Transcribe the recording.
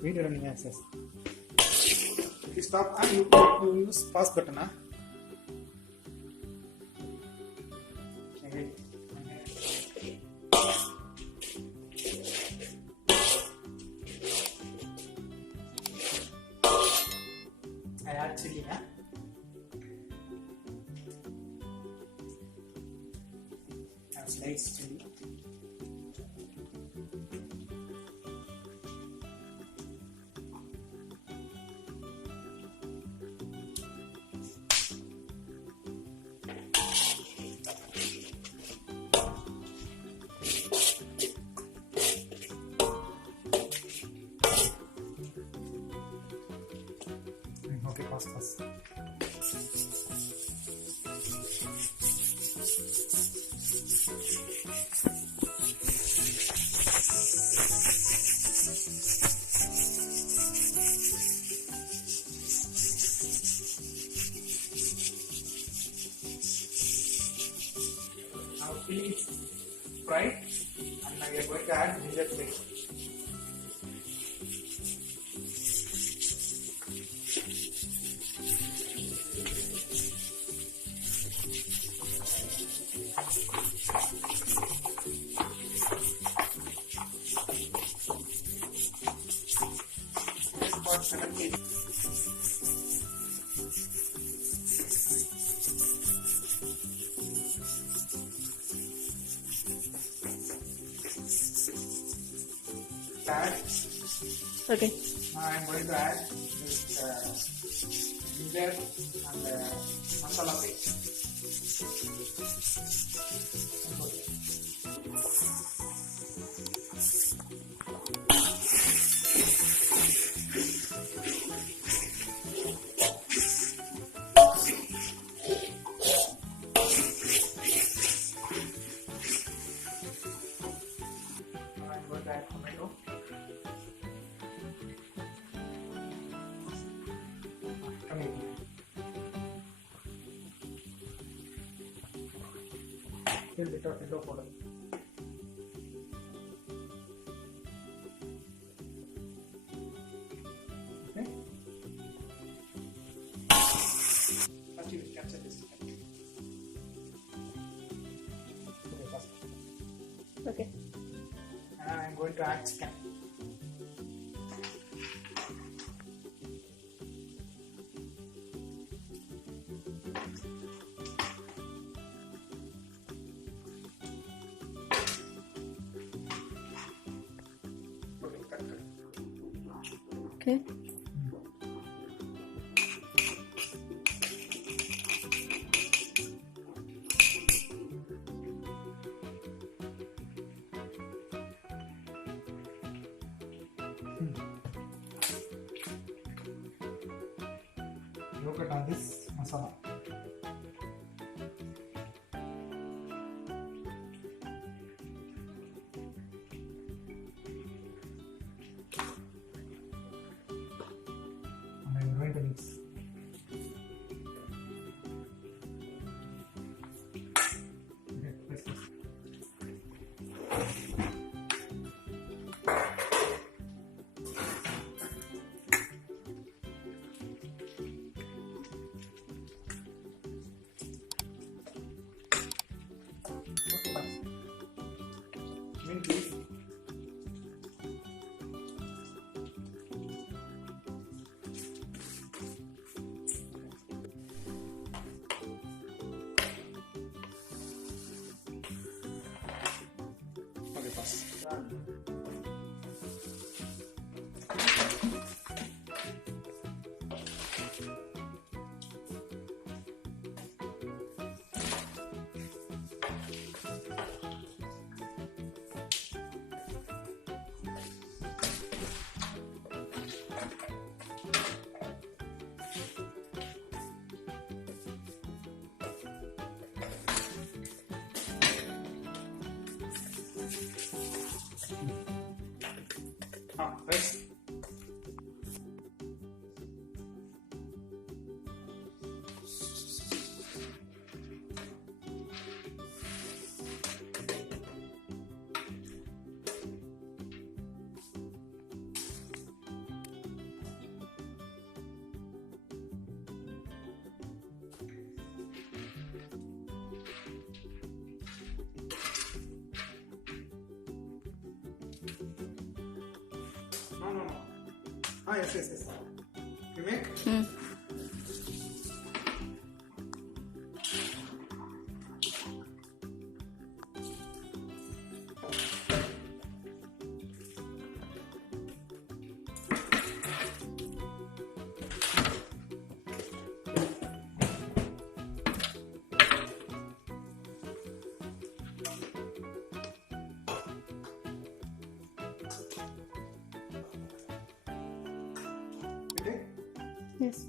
Video running access. If you stop and you use pause button. Okay. I add chili. Slice chili. Okay, pause. Now chili is fried, and now we are going to add ginger paste. For 7 minutes. Add. Okay. Now I am going to add this ginger and masala paste. Now I am going to add tomato. Little bit of yellow powder. Okay. First you will capture this. Okay, first. Okay. And I am going to add chicken. Okay. Look at all this masala. And I am going to mix. Okay, let's mix. Mint leaf. Okay, pass. Rice. Yes. You make? Okay. Yes.